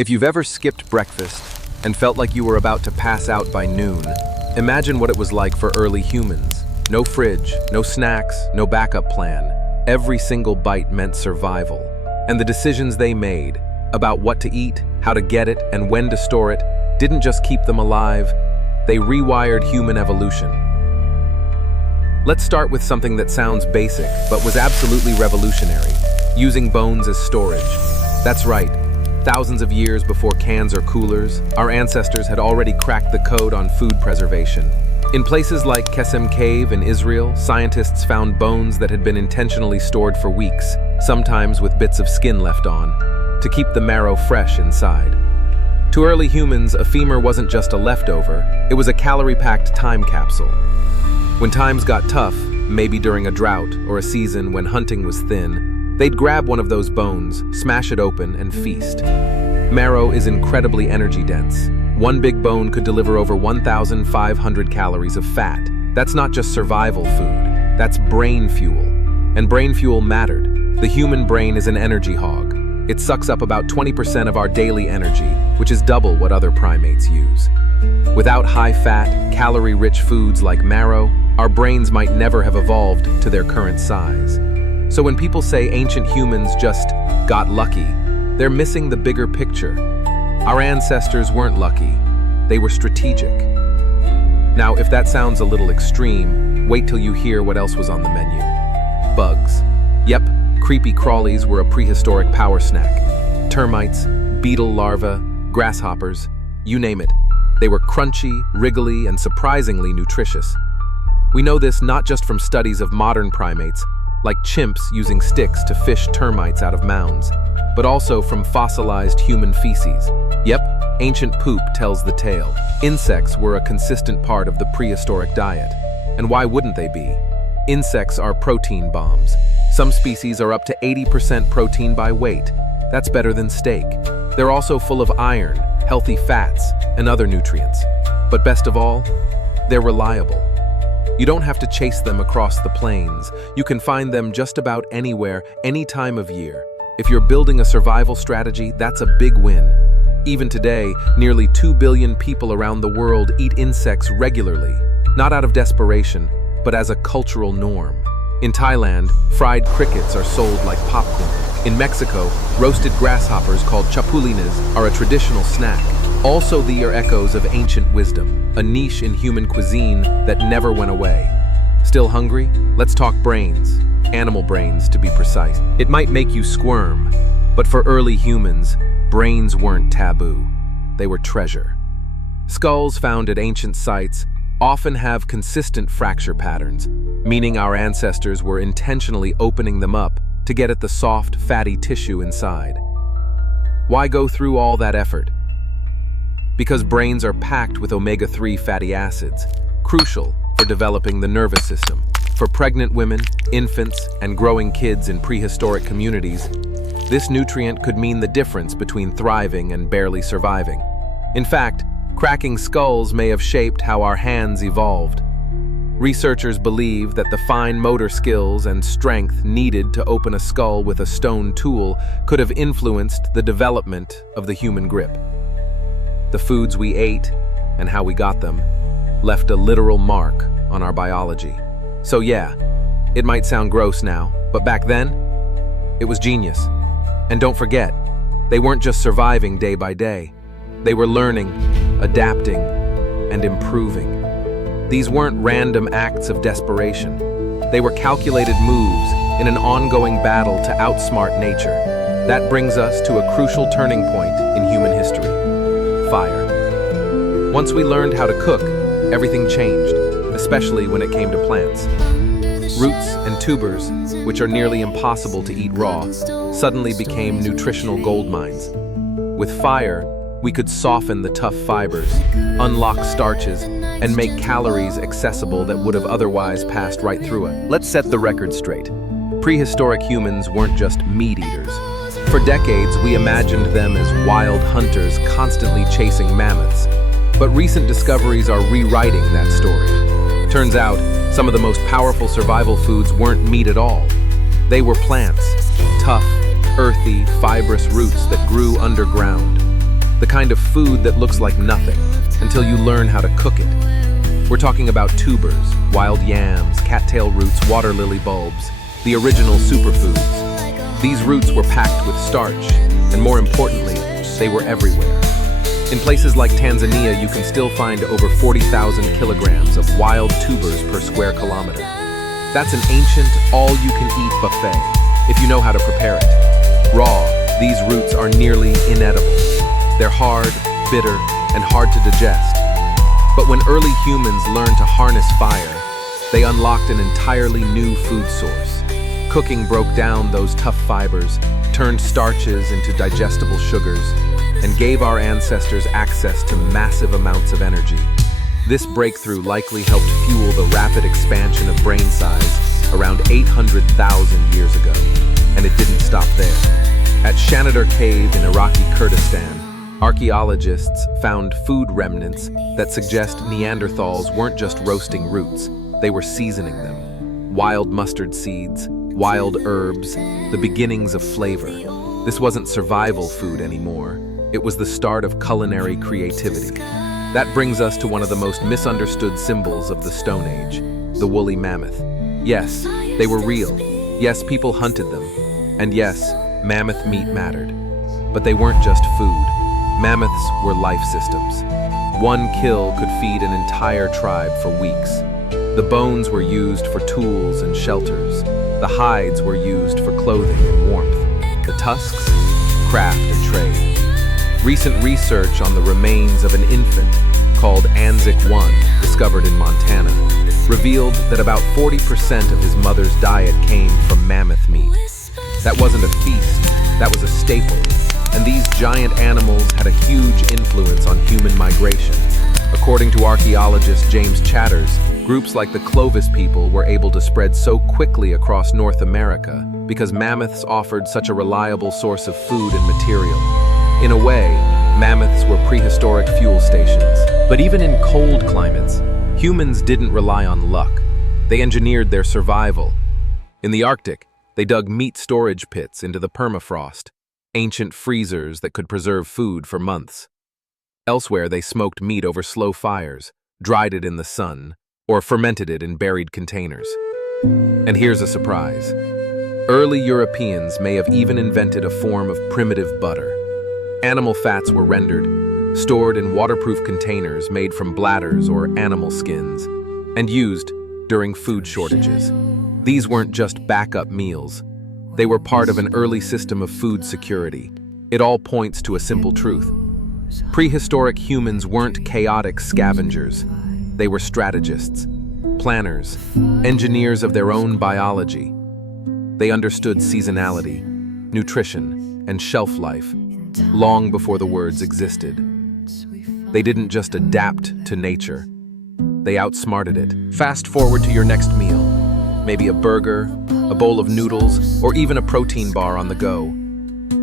If you've ever skipped breakfast and felt like you were about to pass out by noon, imagine what it was like for early humans. No fridge, no snacks, no backup plan. Every single bite meant survival. And the decisions they made about what to eat, how to get it, and when to store it didn't just keep them alive, they rewired human evolution. Let's start with something that sounds basic, but was absolutely revolutionary: using bones as storage. That's right. Thousands of years before cans or coolers, our ancestors had already cracked the code on food preservation. In places like Kesem Cave in Israel, scientists found bones that had been intentionally stored for weeks, sometimes with bits of skin left on, to keep the marrow fresh inside. To early humans, a femur wasn't just a leftover, it was a calorie-packed time capsule. When times got tough, maybe during a drought or a season when hunting was thin, they'd grab one of those bones, smash it open, and feast. Marrow is incredibly energy-dense. One big bone could deliver over 1,500 calories of fat. That's not just survival food, that's brain fuel. And brain fuel mattered. The human brain is an energy hog. It sucks up about 20% of our daily energy, which is double what other primates use. Without high-fat, calorie-rich foods like marrow, our brains might never have evolved to their current size. So when people say ancient humans just got lucky, they're missing the bigger picture. Our ancestors weren't lucky, they were strategic. Now, if that sounds a little extreme, wait till you hear what else was on the menu. Bugs. Yep, creepy crawlies were a prehistoric power snack. Termites, beetle larvae, grasshoppers, you name it. They were crunchy, wriggly, and surprisingly nutritious. We know this not just from studies of modern primates, like chimps using sticks to fish termites out of mounds, but also from fossilized human feces. Yep, ancient poop tells the tale. Insects were a consistent part of the prehistoric diet. And why wouldn't they be? Insects are protein bombs. Some species are up to 80% protein by weight. That's better than steak. They're also full of iron, healthy fats, and other nutrients. But best of all, they're reliable. You don't have to chase them across the plains. You can find them just about anywhere, any time of year. If you're building a survival strategy, that's a big win. Even today, nearly 2 billion people around the world eat insects regularly, not out of desperation, but as a cultural norm. In Thailand, fried crickets are sold like popcorn. In Mexico, roasted grasshoppers called chapulinas are a traditional snack. Also, they are echoes of ancient wisdom, a niche in human cuisine that never went away. Still hungry? Let's talk brains. Animal brains, to be precise. It might make you squirm, but for early humans, brains weren't taboo. They were treasure. Skulls found at ancient sites often have consistent fracture patterns, meaning our ancestors were intentionally opening them up to get at the soft, fatty tissue inside. Why go through all that effort? Because brains are packed with omega-3 fatty acids, crucial for developing the nervous system. For pregnant women, infants, and growing kids in prehistoric communities, this nutrient could mean the difference between thriving and barely surviving. In fact, cracking skulls may have shaped how our hands evolved. Researchers believe that the fine motor skills and strength needed to open a skull with a stone tool could have influenced the development of the human grip. The foods we ate, and how we got them, left a literal mark on our biology. So yeah, it might sound gross now, but back then, it was genius. And don't forget, they weren't just surviving day by day. They were learning, adapting, and improving. These weren't random acts of desperation. They were calculated moves in an ongoing battle to outsmart nature. That brings us to a crucial turning point in human history: fire. Once we learned how to cook, everything changed, especially when it came to plants. Roots and tubers, which are nearly impossible to eat raw, suddenly became nutritional gold mines. With fire, we could soften the tough fibers, unlock starches, and make calories accessible that would have otherwise passed right through it. Let's set the record straight. Prehistoric humans weren't just meat eaters. For decades, we imagined them as wild hunters constantly chasing mammoths. But recent discoveries are rewriting that story. Turns out, some of the most powerful survival foods weren't meat at all. They were plants, tough, earthy, fibrous roots that grew underground. The kind of food that looks like nothing until you learn how to cook it. We're talking about tubers, wild yams, cattail roots, water lily bulbs, the original superfoods. These roots were packed with starch, and more importantly, they were everywhere. In places like Tanzania, you can still find over 40,000 kilograms of wild tubers per square kilometer. That's an ancient, all-you-can-eat buffet, if you know how to prepare it. Raw, these roots are nearly inedible. They're hard, bitter, and hard to digest. But when early humans learned to harness fire, they unlocked an entirely new food source. Cooking broke down those tough fibers, turned starches into digestible sugars, and gave our ancestors access to massive amounts of energy. This breakthrough likely helped fuel the rapid expansion of brain size around 800,000 years ago. And it didn't stop there. At Shanidar Cave in Iraqi Kurdistan, archaeologists found food remnants that suggest Neanderthals weren't just roasting roots, they were seasoning them. Wild mustard seeds, wild herbs, the beginnings of flavor. This wasn't survival food anymore. It was the start of culinary creativity. That brings us to one of the most misunderstood symbols of the Stone Age, the woolly mammoth. Yes, they were real. Yes, people hunted them. And yes, mammoth meat mattered. But they weren't just food. Mammoths were life systems. One kill could feed an entire tribe for weeks. The bones were used for tools and shelters. The hides were used for clothing and warmth. The tusks, craft and trade. Recent research on the remains of an infant called Anzac 1, discovered in Montana, revealed that about 40% of his mother's diet came from mammoth meat. That wasn't a feast, that was a staple. And these giant animals had a huge influence on human migration. According to archaeologist James Chatters, groups like the Clovis people were able to spread so quickly across North America because mammoths offered such a reliable source of food and material. In a way, mammoths were prehistoric fuel stations. But even in cold climates, humans didn't rely on luck. They engineered their survival. In the Arctic, they dug meat storage pits into the permafrost, ancient freezers that could preserve food for months. Elsewhere, they smoked meat over slow fires, dried it in the sun, or fermented it in buried containers. And here's a surprise. Early Europeans may have even invented a form of primitive butter. Animal fats were rendered, stored in waterproof containers made from bladders or animal skins, and used during food shortages. These weren't just backup meals. They were part of an early system of food security. It all points to a simple truth. Prehistoric humans weren't chaotic scavengers. They were strategists, planners, engineers of their own biology. They understood seasonality, nutrition, and shelf life long before the words existed. They didn't just adapt to nature. They outsmarted it. Fast forward to your next meal. Maybe a burger, a bowl of noodles, or even a protein bar on the go.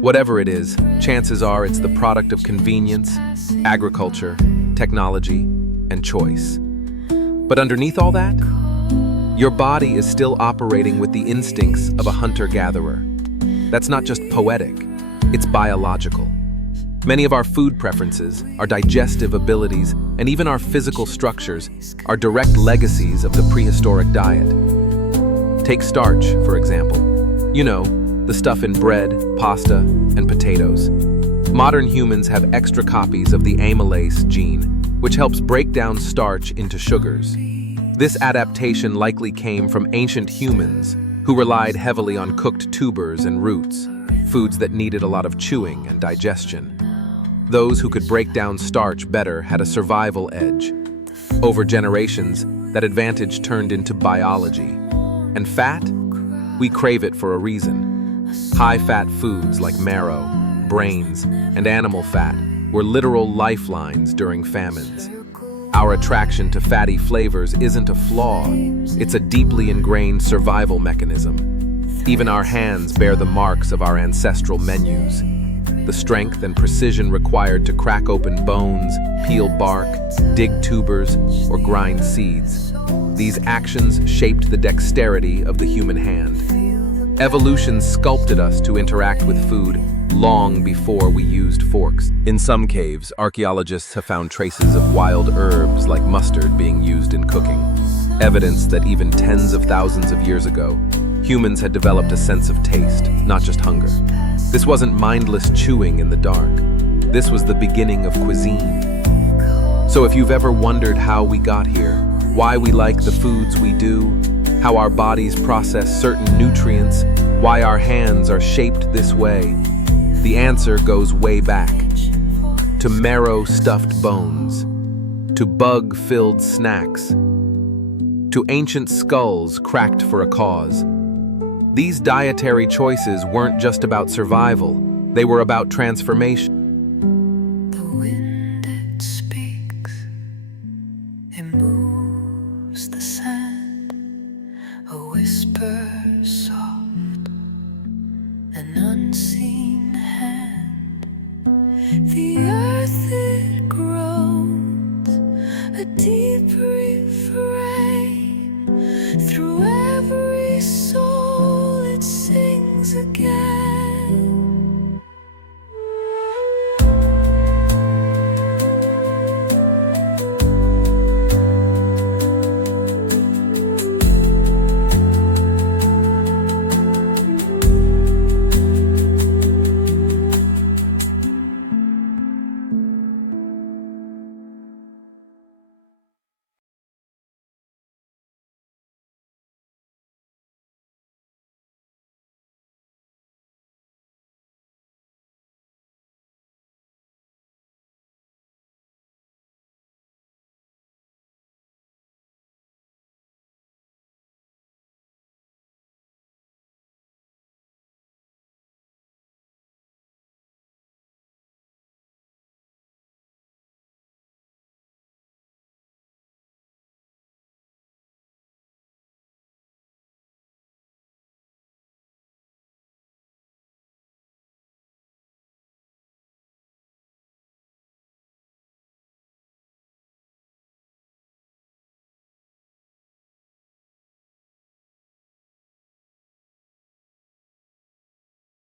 Whatever it is, chances are it's the product of convenience, agriculture, technology, and choice. But underneath all that, your body is still operating with the instincts of a hunter-gatherer. That's not just poetic, it's biological. Many of our food preferences, our digestive abilities, and even our physical structures are direct legacies of the prehistoric diet. Take starch, for example. You know, the stuff in bread, pasta, and potatoes. Modern humans have extra copies of the amylase gene, which helps break down starch into sugars. This adaptation likely came from ancient humans who relied heavily on cooked tubers and roots, foods that needed a lot of chewing and digestion. Those who could break down starch better had a survival edge. Over generations, that advantage turned into biology. And fat? We crave it for a reason. High-fat foods like marrow, brains, and animal fat were literal lifelines during famines. Our attraction to fatty flavors isn't a flaw, it's a deeply ingrained survival mechanism. Even our hands bear the marks of our ancestral menus. The strength and precision required to crack open bones, peel bark, dig tubers, or grind seeds. These actions shaped the dexterity of the human hand. Evolution sculpted us to interact with food, long before we used forks. In some caves, archaeologists have found traces of wild herbs like mustard being used in cooking, evidence that even tens of thousands of years ago, humans had developed a sense of taste, not just hunger. This wasn't mindless chewing in the dark. This was the beginning of cuisine. So if you've ever wondered how we got here, why we like the foods we do, how our bodies process certain nutrients, why our hands are shaped this way, the answer goes way back. To marrow-stuffed bones, to bug-filled snacks, to ancient skulls cracked for a cause. These dietary choices weren't just about survival, they were about transformation. The wind, it speaks, it moves the sand, a whisper soft, an unseen hand. The earth, it groans, a deep reverence.